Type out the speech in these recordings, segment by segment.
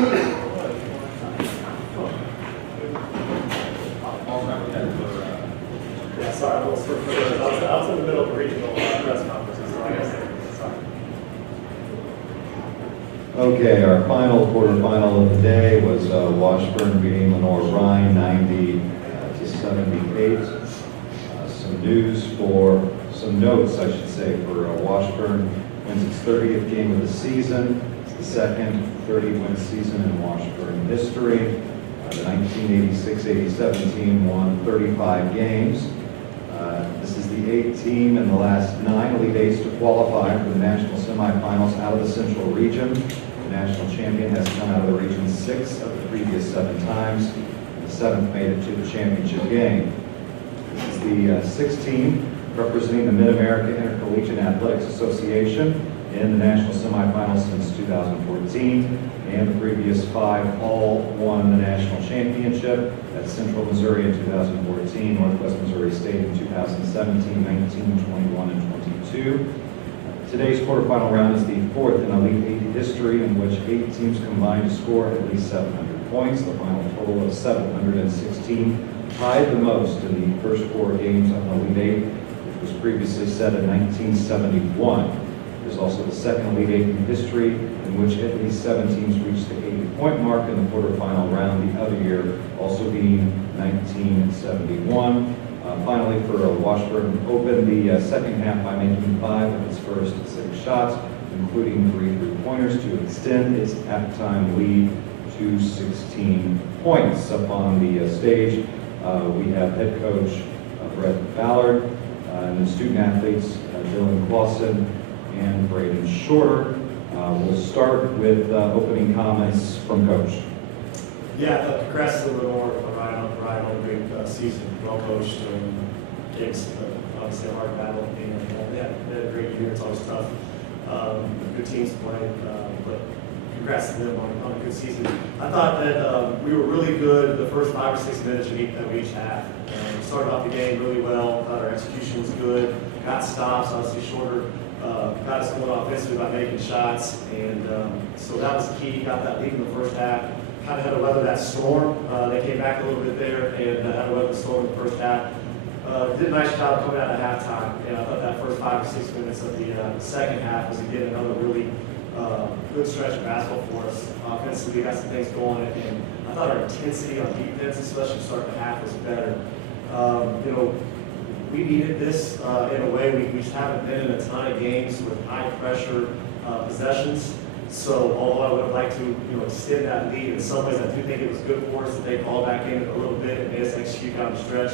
Yeah, sorry, I was in the middle of a regional press conference, so I guess sorry. Okay, our final quarterfinal of the day was Washburn beating Lenore-Rhine 90-78. Some notes, I should say, for Washburn. Wins its 30th game of the season. It's the second 30-win season in Washburn history. The 1986-87 team won 35 games. This is the 8th team in the last 9 Elite Eights to qualify for the national semifinals out of the Central Region. The national champion has come out of the region 6 of the previous 7 times. And the 7th made it to the championship game. This is the 6th team representing the Mid-America Intercollegiate Athletics Association in the national semifinals since 2014, and the previous 5 all won the national championship at Central Missouri in 2014, Northwest Missouri State in 2017, 19, 21, and 22. Today's quarterfinal round is the 4th in Elite Eight history in which 8 teams combined to score at least 700 points. The final total of 716 tied the most in the first 4 games of Elite Eight, which was previously set in 1971. There's also the second Elite Eight in history in which at least 7 teams reached the 80-point mark in the quarterfinal round, the other year also being 1971. Finally, for Washburn, opened the second half by making 5 of its first 6 shots, including 3 3-pointers to extend its halftime lead to 16 points. Up on the stage, we have head coach Ballard and the student athletes Dillon, Claussen, and Brayden. We'll start with opening comments from Coach. Yeah, congrats to Lenore for riding on a great season, well coached, games, obviously a hard battle, and they had a great year. It's always tough. Good teams to play, but congrats to them on a good season. I thought that we were really good the first 5 or 6 minutes of each half. Started off the game really well. Thought our execution was good. Got stops, obviously shorter. Got us going offensively by making shots, and so that was key. Got that lead in the first half. Kind of had to weather that storm. They came back a little bit there and had to weather the storm in the first half. Did a nice job coming out at halftime. And I thought that first 5 or 6 minutes of the second half was again another really good stretch of basketball for us. Offensively, we got some things going, and I thought our intensity on defense, especially to start the half, was better. We needed this in a way. We just haven't been in a ton of games with high pressure possessions. So although I would have liked to extend that lead, in some ways I do think it was good for us that they called back in a little bit and made us execute down the stretch.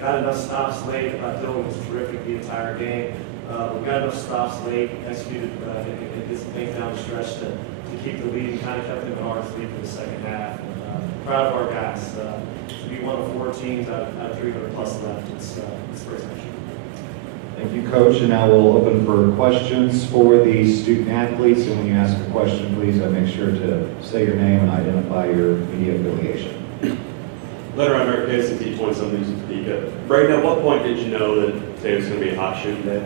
Got enough stops late. I thought Dillon was terrific the entire game. We got enough stops late, executed and did some things down the stretch to keep the lead and kind of kept them in our sleep for the second half. And, proud of our guys. To be one of 4 teams out of 300 plus left, it's very special. Thank you, Coach. And now we'll open for questions for the student athletes. And when you ask a question, please make sure to say your name and identify your media affiliation. Letter under KCT 27 News of Topeka. Brayden, at what point did you know that today was going to be a hot shooting day?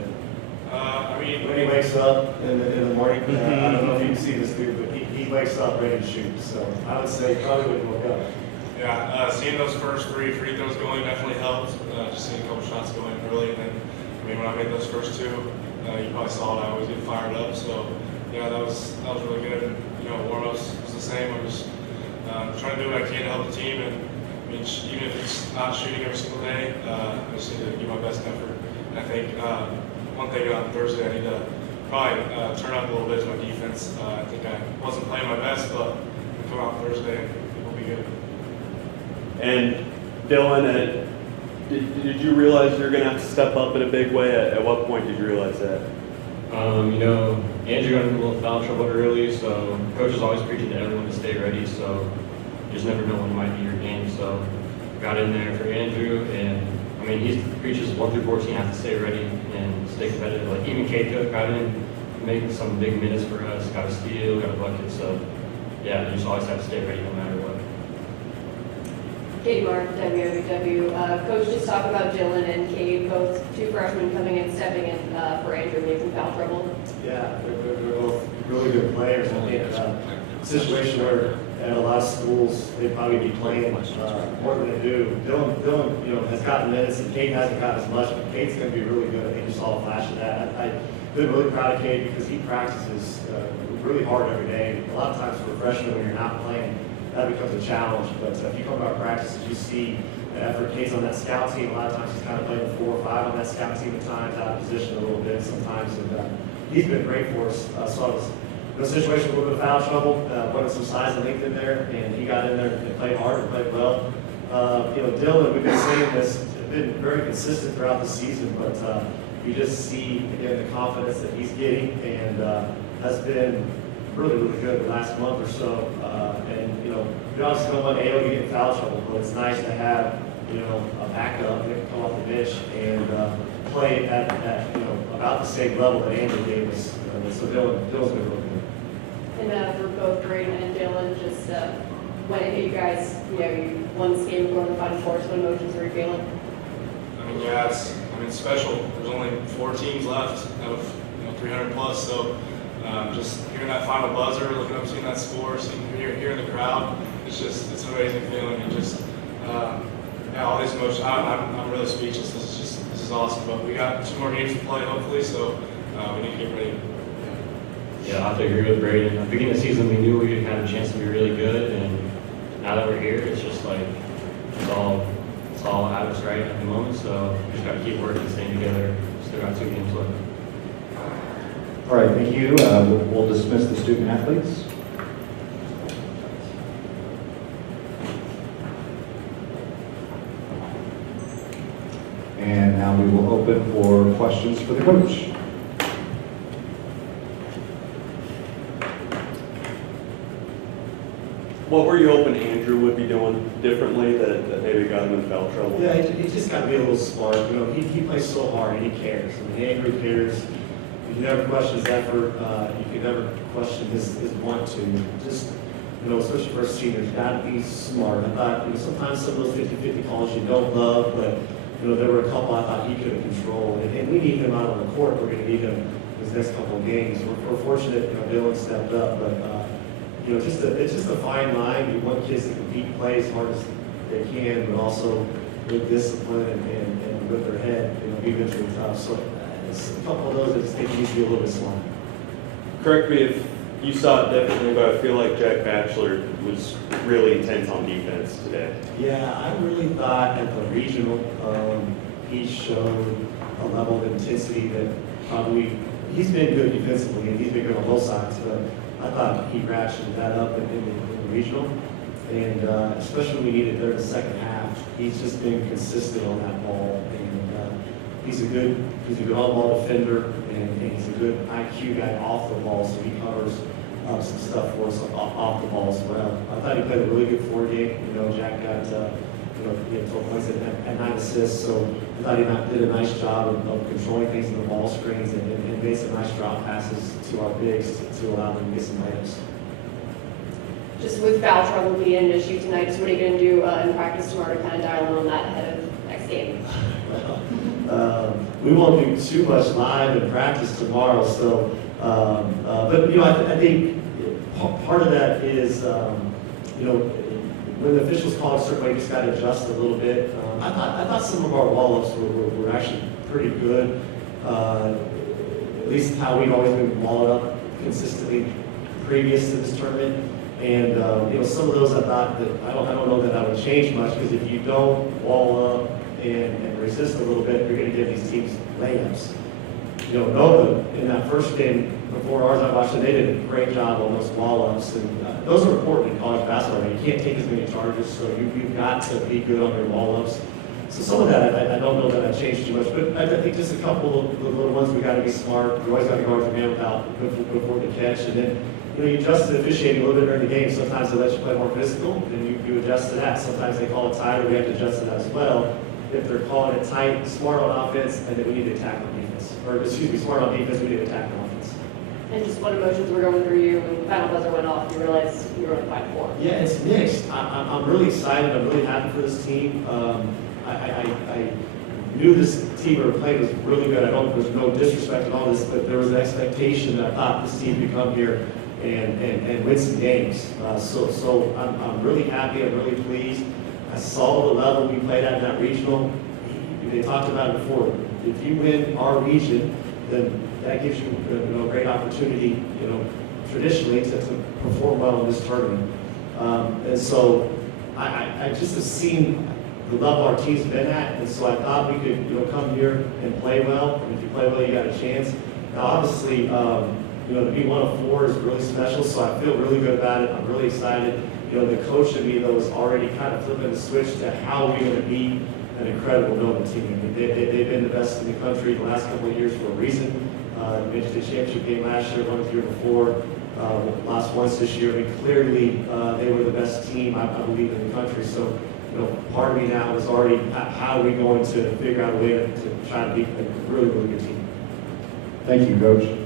When he wakes up in the morning, I don't know if you can see this dude, but he wakes up ready to shoot. So I would say probably when he woke up. Yeah, seeing those first 3 free throws going definitely helped. Just seeing a couple shots going early, and then when I made those first 2, you probably saw it. I always get fired up. So yeah, that was really good. And warm-ups was the same. I was trying to do what I can to help the team, and even if it's not shooting every single day, I just need to give my best effort. And I think one thing on Thursday, I need to probably turn up a little bit to my defense. I think I wasn't playing my best, but we come out Thursday and it will be good. And Dillon, did you realize you were going to have to step up in a big way? At what point did you realize that? Andrew got in a little foul trouble early, so coach is always preaching to everyone to stay ready. So you just never know when it might be your game. So got in there for Andrew, and he preaches 1 through 14 have to stay ready and stay competitive. Like even K Cook got in, making some big minutes for us, got a steal, got a bucket. So yeah, you just always have to stay ready no matter what. Katie Mark, WWW. Coach, just talk about Dillon and Kate, both 2 freshmen coming in, stepping in for Andrew, making foul trouble. Yeah, they're both really good players. situation where at a lot of schools, they'd probably be playing more than they do. Dillon, has gotten minutes, and Cade hasn't got as much, but Cade's going to be really good. I think you saw a flash of that. I've been really proud of Cade because he practices really hard every day. A lot of times for a freshman, when you're not playing, that becomes a challenge. But if you come to our practices, you see an effort. Cade's on that scout team. A lot of times he's kind of playing 4 or 5 on that scout team at times, out of position a little bit sometimes. And he's been great for us. So I was in a situation with a little bit of foul trouble, wanted some size and length in there, and he got in there and played hard and played well. Dillon, we've been saying this, has been very consistent throughout the season, but you just see, again, the confidence that he's getting, and has been really, really good the last month or so. You obviously don't want AO to get in foul trouble, but it's nice to have, a backup that can come off the bench and play at about the same level that Andrew gave us. So Dillon's been really good. And for both Brayden and Dillon, just when it hit you guys, you won this game going to the Final Four, so what emotions were you feeling? It's special. There's only 4 teams left out of 300 plus, so just hearing that final buzzer, looking up, seeing that score, hearing the crowd, it's an amazing feeling, and just all these emotions. I'm really speechless. This is awesome. But we got 2 more games to play, hopefully, so we need to get ready. Yeah, I have to agree with Brayden. At the beginning of the season, we knew we had a chance to be really good, and now that we're here, it's just like it's all at us right at the moment. So we just got to keep working, staying together. Still got 2 games left. All right, thank you. We'll dismiss the student athletes. And now we will open for questions for the coach. What were you hoping Andrew would be doing differently that maybe got him in foul trouble? Yeah, he just got to be a little smart. He plays so hard and he cares. Andrew cares. You can never question his effort. You can never question his want to. Just, especially for a senior, he's got to be smart. I thought, sometimes some of those 50-50 calls you don't love, but, there were a couple I thought he could have controlled. And we need him out on the court. We're going to need him his next couple of games. We're fortunate, Dillon stepped up, but, it's just a fine line. You want kids to compete, play as hard as they can, but also with discipline and with their head, be mentally tough. So it's a couple of those that just think you need to be a little bit smart. Correct me if you saw it differently, but I feel like Jack Batchelor was really intense on defense today. Yeah, I really thought at the regional, he showed a level of intensity that probably, he's been good defensively and he's been good on both sides, but I thought he ratcheted that up in the regional, and especially when we needed there in the second half, he's just been consistent on that ball, and he's a good on-ball defender, and he's a good IQ guy off the ball, so he covers some stuff for us off the ball as well. I thought he played a really good 4 game. Jack got he had 12 points and 9 assists, so I thought he did a nice job of controlling things in the ball screens and made some nice drop passes to our bigs to allow them to get some layups. Just with foul trouble being an issue tonight, just what are you going to do in practice tomorrow to kind of dial in on that ahead of next game? We won't do too much live in practice tomorrow, so but I think part of that is when the officials call a certain way, you just got to adjust a little bit. I thought some of our wall-ups were actually pretty good. At least how we've always been walled up consistently previous to this tournament. And some of those I thought that I don't know that I would change much, because if you don't wall up and resist a little bit, you're going to give these teams layups. Nova in that first game before ours, I watched it. They did a great job on those wall-ups, and those are important in college basketball. You can't take as many charges, so you've got to be good on your wall-ups. So some of that, I don't know that I changed too much, but I think just a couple of the little ones we got to be smart. You always got to guard your man before the catch, and then you adjust the officiating a little bit during the game. Sometimes they let you play more physical, and you adjust to that. Sometimes they call it tight, and we have to adjust to that as well. If they're calling it tight, smart on offense, and then we need to attack on defense. Or smart on defense, we need to attack on offense. And just what emotions were going through you when the final buzzer went off, you realized you were on 5-4? Yeah, it's mixed. I'm really excited. I'm really happy for this team. I knew this team we were playing was really good. There's no disrespect in all this, but there was an expectation that I thought this team could come here and win some games. So I'm really happy, I'm really pleased. I saw the level we played at in that regional. They talked about it before. If you win our region, then that gives you, a great opportunity, traditionally to perform well in this tournament. And so I just have seen the level our team's been at, and so I thought we could, come here and play well. And if you play well, you got a chance. Now, obviously, to be 1 of 4 is really special, so I feel really good about it. I'm really excited. The coach in me, though, is already kind of flipping the switch to how we're going to be an incredible Nova team. I mean, they've been the best in the country the last couple of years for a reason. Made it to the championship game last year, won the year before, lost once this year. I mean, clearly, they were the best team, I believe, in the country. So, part of me now is already how are we going to figure out a way to try to be a really, really good team. Thank you, Coach.